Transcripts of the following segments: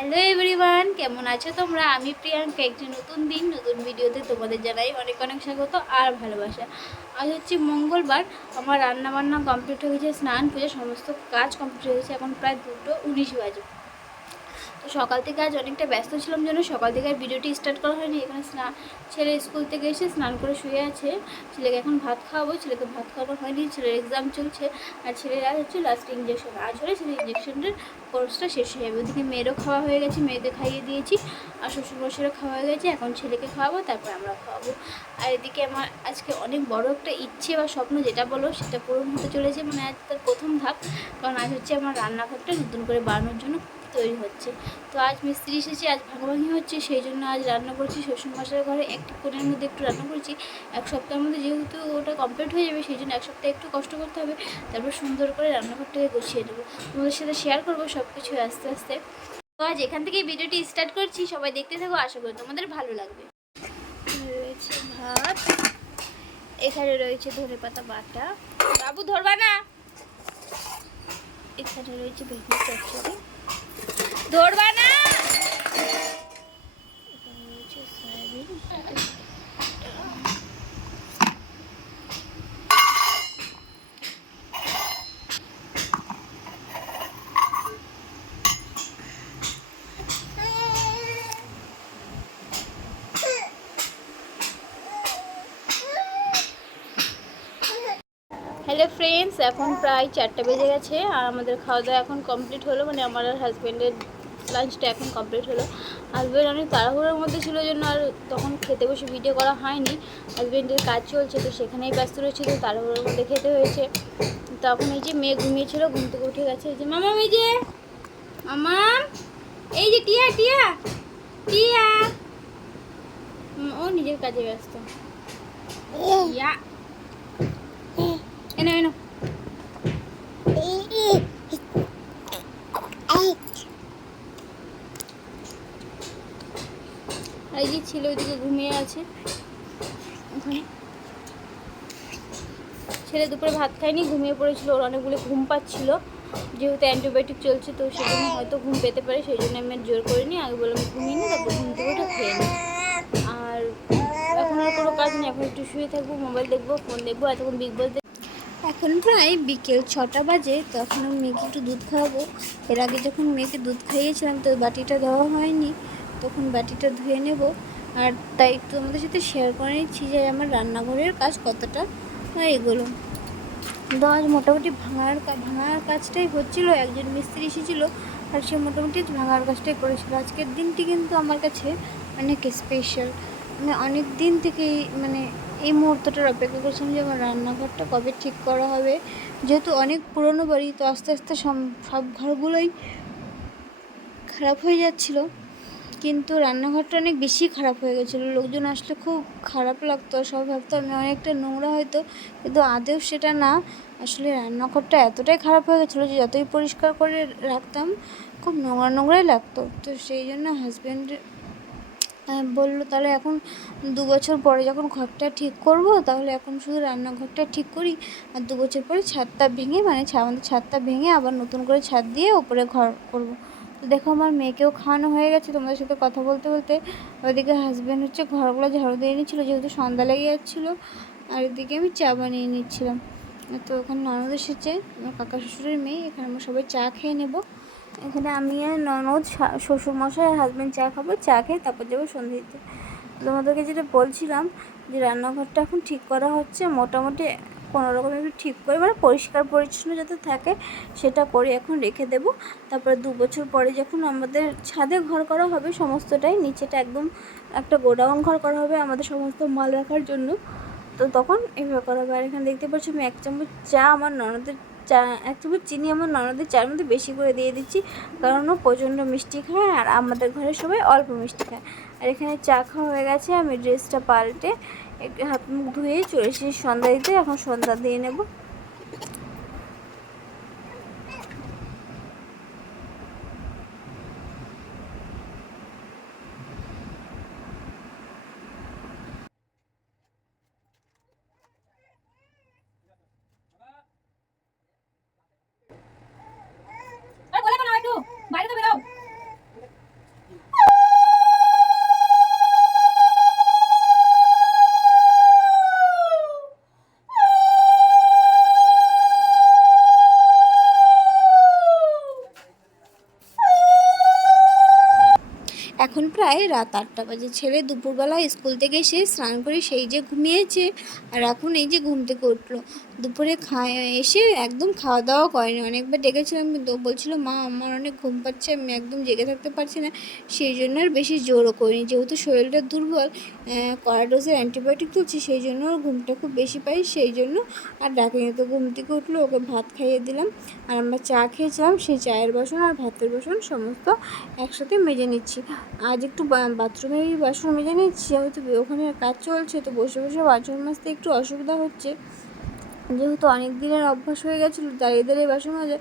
Hello everyone, কেমন আছো তোমরা? আমি প্রিয়াঙ্কা। একটি নতুন দিন নতুন ভিডিওতে তোমাদের জানাই অনেক অনেক স্বাগত আর ভালোবাসা। আজ হচ্ছে মঙ্গলবার। আমার রান্না বান্না কমপ্লিট হয়ে গেছে, স্নান পুজো সমস্ত কাজ কমপ্লিট হয়ে গেছে। এখন প্রায় 2:19 বাজে। তো সকাল থেকে আজ অনেকটা ব্যস্ত ছিলাম জন্য সকাল থেকে আর ভিডিওটি স্টার্ট করা হয়নি। এখানে ছেলে স্কুল থেকে এসে স্নান করে শুয়ে আছে। ছেলেকে এখন ভাত খাওয়াবো। ছেলেকে ভাত খাওয়ানো হয়নি, ছেলের এক্সাম চলছে। আর ছেলের আজ হচ্ছে লাস্ট ইঞ্জেকশন। আজ হলে ছেলের ইঞ্জেকশনের কোর্সটা শেষ হয়ে যাবে। ওদিকে মেয়েরও খাওয়া হয়ে গেছে, মেয়েকে খাইয়ে দিয়েছি। আর শ্বশুরমশাইরও খাওয়া হয়ে গেছে। এখন ছেলেকে খাওয়াবো, তারপর আমরা খাওয়াবো। আর এদিকে আমার আজকে অনেক বড় একটা ইচ্ছে বা স্বপ্ন যেটা বলো সেটা পূরণ হতে চলেছে। মানে আজ তার প্রথম ধাপ। কারণ আজ হচ্ছে আমার রান্নাঘরটা নতুন করে বানানোর জন্য তৈরি হচ্ছে। তো আজ মিস্ত্রি এসেছে, আজ ভাগাভাগি হচ্ছে, সেই জন্য আজ রান্না করছি শ্বশুরমশাইয়ের ঘরে। একটু কোণের মধ্যে একটু রান্না করছি। এক সপ্তাহের মধ্যে যেহেতু ওটা কমপ্লিট হয়ে যাবে, সেই জন্য এক সপ্তাহে একটু কষ্ট করতে হবে। তারপর সুন্দর করে রান্নাঘরটাকে গুছিয়ে দেবো। তোমাদের সাথে শেয়ার করবো সব কিছু আস্তে আস্তে। তো আজ এখান থেকে ভিডিওটি স্টার্ট করছি। সবাই দেখতে থাকো, আশা করি তোমাদের ভালো লাগবে। রয়েছে ভাত, এখানে রয়েছে ধনেপাতা বাটা, বাবু ধরবা না, এখানে রয়েছে বেগুন চচ্চড়ি, ধরবা না, এখানে রয়েছে সয়াবিন। হ্যালো ফ্রেন্ডস, এখন প্রায় 4টা বেজে গেছে আর আমাদের খাওয়া দাওয়া এখন কমপ্লিট হলো। মানে আমার আর হাজব্যান্ডের লাঞ্চটা এখন কমপ্লিট হলো। হাজব্যান্ড অনেক তাড়াহুড়োর মধ্যে ছিল জন্য আর তখন খেতে বসে ভিডিও করা হয়নি। হাজব্যান্ডের কাজ চলছে, তো সেখানেই ব্যস্ত রয়েছে, তো তাড়াহুড়োর মধ্যে খেতে হয়েছে। তখন এই যে মেয়ে ঘুমিয়েছিল, ঘুম থেকে উঠে গেছে। এই যে মামা, এই যে মামা, এই যে টিয়া টিয়া টিয়া, ও নিজের কাজে ব্যস্ত। ইয়া এনো এনো, এই যে ছিল ওইদিকে ঘুমিয়ে আছে। ছেলে দুপুরে ভাত খায়নি, ঘুমিয়ে পড়েছিল। ওর অনেকগুলো ঘুম পাচ্ছিল, যেহেতু অ্যান্টিবায়োটিক চলছে, তো সেজন্য হয়তো ঘুম পেতে পারে। সেই জন্য আমি জোর করিনি, আগে বললাম ঘুমিয়ে নি, তারপর ঘুম থেকে ওটা খেয়ে নিই। আর এখন আর কোনো কাজ নেই, এখন একটু শুয়ে থাকবো, মোবাইল দেখবো, ফোন দেখবো। এতক্ষণ বিগ বস এখন প্রায় বিকেল 6টা বাজে। তো এখন আমি মেয়েকে একটু দুধ খাওয়াবো। এর আগে যখন মেয়েকে দুধ খাইয়েছিলাম তো বাটিটা দেওয়া হয়নি, তখন বাটিটা ধুয়ে নেব। আর তাই একটু আমাদের সাথে শেয়ার করে নিচ্ছি যে আমার রান্নাঘরের কাজ কতটা এগুলো। তো আজ মোটামুটি ভাঙার কাজটাই হচ্ছিলো। একজন মিস্ত্রি এসেছিলো আর সে মোটামুটি ভাঙার কাজটাই করেছিল। আজকের দিনটি কিন্তু আমার কাছে অনেক স্পেশাল। মানে অনেক দিন থেকেই মানে এই মুহূর্তটার অপেক্ষা করছিলাম যে আমার রান্নাঘরটা কবে ঠিক করা হবে। যেহেতু অনেক পুরনো বাড়ি, তো আস্তে আস্তে সব ঘরগুলোই খারাপ হয়ে যাচ্ছিলো। কিন্তু রান্নাঘরটা অনেক বেশি খারাপ হয়ে গেছিলো। লোকজন আসলে খুব খারাপ লাগতো, সব ভাবতো আমি অনেকটা নোংরা হয়তো, কিন্তু আদেও সেটা না। আসলে রান্নাঘরটা এতটাই খারাপ হয়ে গেছিলো যে যতই পরিষ্কার করে রাখতাম খুব নোংরা নোংরাই লাগতো। তো সেই জন্য হাজব্যান্ড বললো তাহলে এখন 2 বছর পরে যখন ঘরটা ঠিক করব, তাহলে এখন শুধু রান্নাঘরটা ঠিক করি, আর 2 বছর পরে ছাদটা ভেঙে মানে আমাদের ছাদটা ভেঙে আবার নতুন করে ছাদ দিয়ে উপরে ঘর করব। তো দেখো আমার মেয়েকেও খাওয়ানো হয়ে গেছে। তোমাদের সাথে কথা বলতে বলতে ওইদিকে হাজব্যান্ড হচ্ছে ঘরগুলো ঝাড়ু দিয়ে নিচ্ছিলো, যেহেতু সন্ধ্যা লেগে যাচ্ছিলো। আর এদিকে আমি চা বানিয়ে নিচ্ছিলাম। তো ওখানে ননদ এসেছে, আমার কাকা শ্বশুরের মেয়ে। এখানে আমরা সবাই চা খেয়ে নেব। এখানে আমি আর ননদ, শ্বশুরমশাই আর হাজব্যান্ড চা খাবো। চা খেয়ে তারপর যাবো সন্ধে দিতে। তোমাদেরকে যেটা বলছিলাম যে রান্নাঘরটা এখন ঠিক করা হচ্ছে, মোটামুটি কোনোরকম একটু ঠিক করে মানে পরিষ্কার পরিচ্ছন্ন যাতে থাকে সেটা করে এখন রেখে দেব। তারপরে 2 বছর পরে যখন আমাদের ছাদে ঘর করা হবে সমস্তটাই, নিচেটা একদম একটা গোডাউন ঘর করা হবে আমাদের সমস্ত মাল রাখার জন্য, তো তখন এভাবে করা হবে। আর এখানে দেখতে পাচ্ছ আমি 1 চামচ চা আমার ননদের 1 চামচ চিনি আমার ননদের চার মধ্যে বেশি করে দিয়ে দিচ্ছি, কারণ ও প্রচণ্ড মিষ্টি খায় আর আমাদের ঘরে সবাই অল্প মিষ্টি খায়। আর এখানে চা খাওয়া হয়ে গেছে, আমি ড্রেসটা পাল্টে একটু হাত মুখ ধুয়ে চলে এসেছি সন্ধ্যা দিতে। এখন সন্ধ্যা দিয়ে নেব। এখন প্রায় রাত 8টা বাজে। ছেলে দুপুরবেলা স্কুল থেকে এসে স্নান করে সেই যে ঘুমিয়েছে, আর এখন এই যে ঘুম থেকে উঠলো। দুপুরে এসে একদম খাওয়া দাওয়া করেনি। অনেকবার ডেকেছিলাম কিন্তু বলছিল মা আমার অনেক ঘুম পাচ্ছে, আমি একদম জেগে থাকতে পারছি না। সেই জন্য আর বেশি জোরও করিনি, যেহেতু শরীরটা দুর্বল, কড়া ডোজের অ্যান্টিবায়োটিক তুলছি, সেই জন্য ওর ঘুমটা খুব বেশি পাই, সেই জন্য আর ডাকিনি। তো ঘুম থেকে উঠলো, ওকে ভাত খাইয়ে দিলাম, আর আমরা চা খেয়েছিলাম, সেই চায়ের বাসন আর ভাতের বাসন সমস্ত একসাথে মেজে নিচ্ছি। আজ একটু বাথরুমের বাসন মেজে নিচ্ছি, যেহেতু ওখানে কাজ চলছে, তো বসে বসে বাসন মাজতে একটু অসুবিধা হচ্ছে, যেহেতু অনেক দিনের অভ্যাস হয়ে গেছিলো দাঁড়িয়ে দাঁড়িয়ে বাসন মাজা,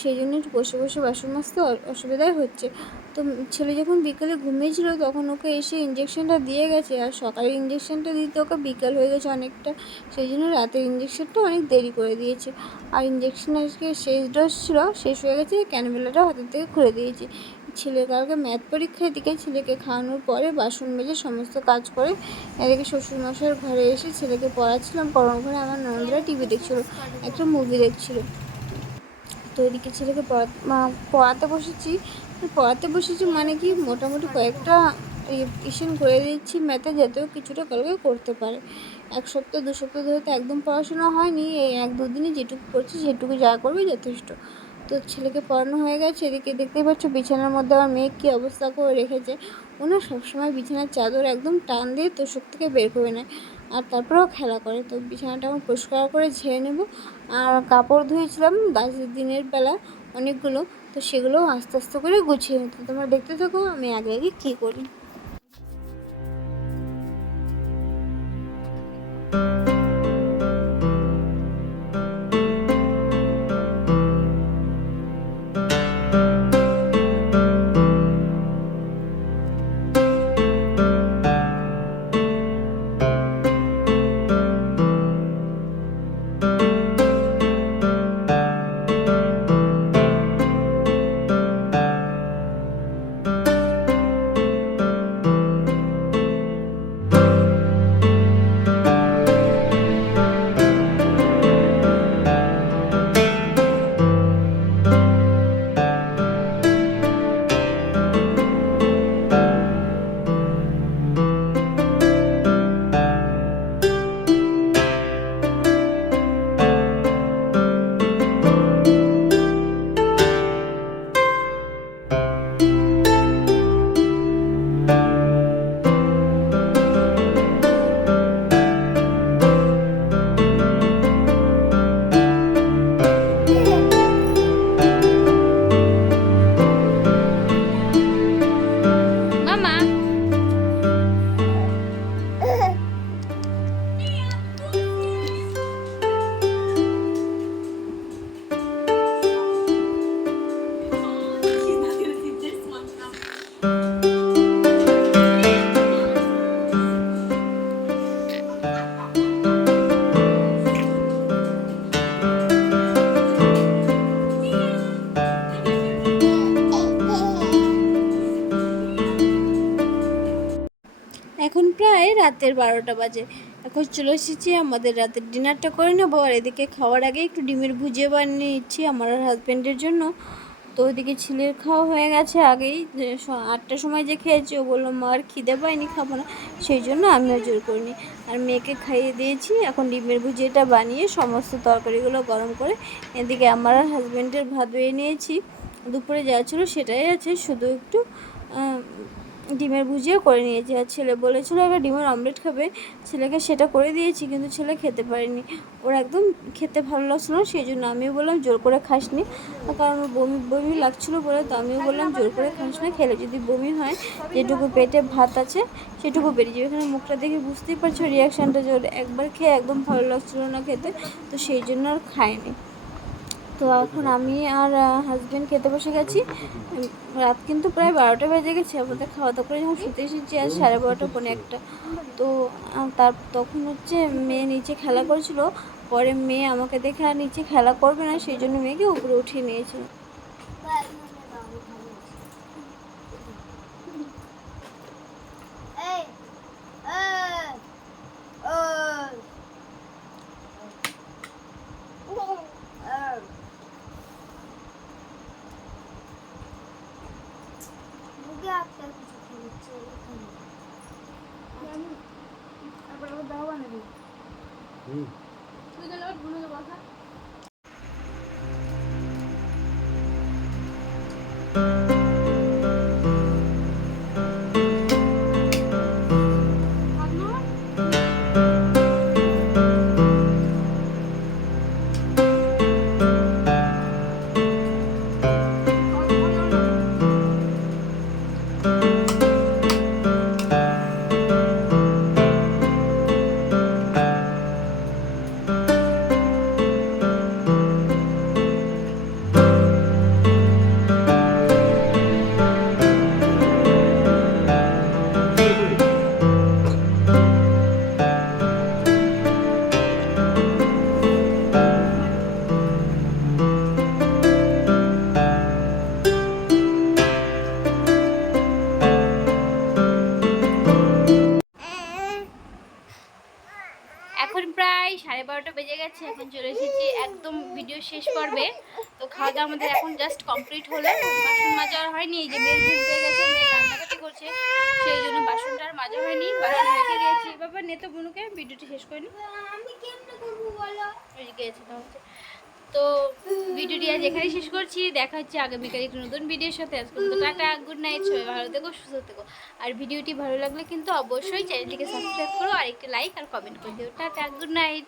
সেই জন্য একটু বসে বসে বাসন মাজতে অসুবিধাই হচ্ছে। তো ছেলে যখন বিকেলে ঘুমিয়েছিল তখন ওকে এসে ইঞ্জেকশনটা দিয়ে গেছে, আর সকালের ইঞ্জেকশনটা দিতে ওকে বিকেল হয়ে গেছে অনেকটা, সেই জন্য রাতের ইঞ্জেকশনটা অনেক দেরি করে দিয়েছে। আর ইঞ্জেকশন আজকে শেষ ডোজ ছিল, শেষ হয়ে গেছে, ক্যানবেলাটা হাতের থেকে খুলে দিয়েছি। ছেলে কালকে ম্যাথ পরীক্ষা, এদিকে ছেলেকে খাওয়ানোর পরে বাসন মেজে সমস্ত কাজ করে এদিকে শ্বশুরমশাইয়ের ঘরে এসে ছেলেকে পড়াচ্ছিলাম, পড়ানোর ঘরে আমার ননদরা টিভি দেখছিল, একটা মুভি দেখছিল। তো এদিকে ছেলেকে পড়াতে বসেছি মানে কি মোটামুটি কয়েকটা রিভিশন করে দিচ্ছি ম্যাথে, যাতেও কিছুটা কালকে করতে পারে। 1 সপ্তাহ 2 সপ্তাহ ধরে তো একদম পড়াশোনা হয়নি, এই 1-2 দিনে যেটুকু করছি সেটুকু যা করবে যথেষ্ট। তো ছেলেকে পড়ানো হয়ে গেছে, এদিকে দেখতেই পাচ্ছ বিছানার মধ্যে আমার মেয়ে কী অবস্থা করে রেখেছে। ও না সবসময় বিছানার চাদর একদম টান দিয়ে তোষক থেকে বের করে নেয়, আর তারপরেও খেলা করে। তো বিছানাটা আমি পরিষ্কার করে ঝেড়ে নেব, আর কাপড় ধুয়েছিলাম দিনের বেলা অনেকগুলো, তো সেগুলো আস্তে আস্তে করে গুছিয়ে নিতে। তোমরা দেখতে থাকো আমি আগে আগে কী করি। মামা এখন প্রায় রাতের 12টা বাজে। এখন চলে এসেছি আমাদের রাতের ডিনারটা করে নেবো, আর এদিকে খাওয়ার আগে একটু ডিমের ভুজিয়া বানিয়ে নিচ্ছি আমার আর হাজব্যান্ডের জন্য। তো ওইদিকে ছেলের খাওয়া হয়ে গেছে আগেই, 8টার সময় যে খেয়েছি, ও বললো মা আর খিদে পাইনি, খাবো না, সেই জন্য আমিও জোর করিনি। আর মেয়েকে খাইয়ে দিয়েছি। এখন ডিমের ভুজিয়াটা বানিয়ে সমস্ত তরকারিগুলো গরম করে এদিকে আমার আর হাজব্যান্ডের ভাত বেরিয়ে নিয়েছি। দুপুরে যা ছিল সেটাই আছে, শুধু একটু ডিমের ভুজিয়া করে নিয়েছি। আর ছেলে বলেছিল একটা ডিমের অমলেট খাবে, ছেলেকে সেটা করে দিয়েছি, কিন্তু ছেলে খেতে পারেনি, ওর একদম খেতে ভালো লাগছিল না, সেই জন্য আমিও বললাম জোর করে খাসনি, কারণ বমি বমি লাগছিলো বলে। তো আমিও বললাম জোর করে খাস না, খেলে যদি বমি হয় যেটুকু পেটে ভাত আছে সেটুকু বেরিয়ে যাবে। এখানে মুখটা দেখে বুঝতেই পারছো রিয়াকশানটা, যে একবার খেয়ে একদম ভালো লাগছিলো না খেতে, তো সেই জন্য আর খায়নি। তো এখন আমি আর হাজব্যান্ড খেতে বসে গেছি। রাত কিন্তু প্রায় 12টা বেজে গেছে, আমাদের খাওয়া দাওয়া করে যখন শুতে এসেছি আজ 12:30 পৌনে 1টা। তো তখন হচ্ছে মেয়ে নিচে খেলা করছিল, পরে মেয়ে আমাকে দেখে আর নিচে খেলা করবে না, সেই জন্য মেয়েকে উপরে উঠিয়ে নিয়েছিল। এখন প্রায় 12:30 বেজে গেছে। এখন চলে এসেছি একদম ভিডিও শেষ পর্বে। তো খাওয়া দাওয়া আমাদের এখন জাস্ট কমপ্লিট হলো। বাসন মাজা আর হয়নি, এই যে মেয়ের ঘুম পেয়ে গেছে, মেয়ে কান্নাকাটি করছে, সেই জন্য বাসনটা আর মাজা হয়নি, বাসন রেখে দিয়েছি। বাবা নে তো বুনুকে, ভিডিওটি শেষ করে নি। তো ভিডিওটি আজ এখানেই শেষ করছি। দেখা হচ্ছে আগামীকাল একটু নতুন ভিডিওর সাথে। আজকে মতো টাটা, গুড নাইট, সবাই ভালো থেকো, সুস্থ থেকো। আর ভিডিওটি ভালো লাগলে কিন্তু অবশ্যই চ্যানেলটিকে সাবস্ক্রাইব করো, আর একটু লাইক আর কমেন্ট করে দিও। Tata, good night.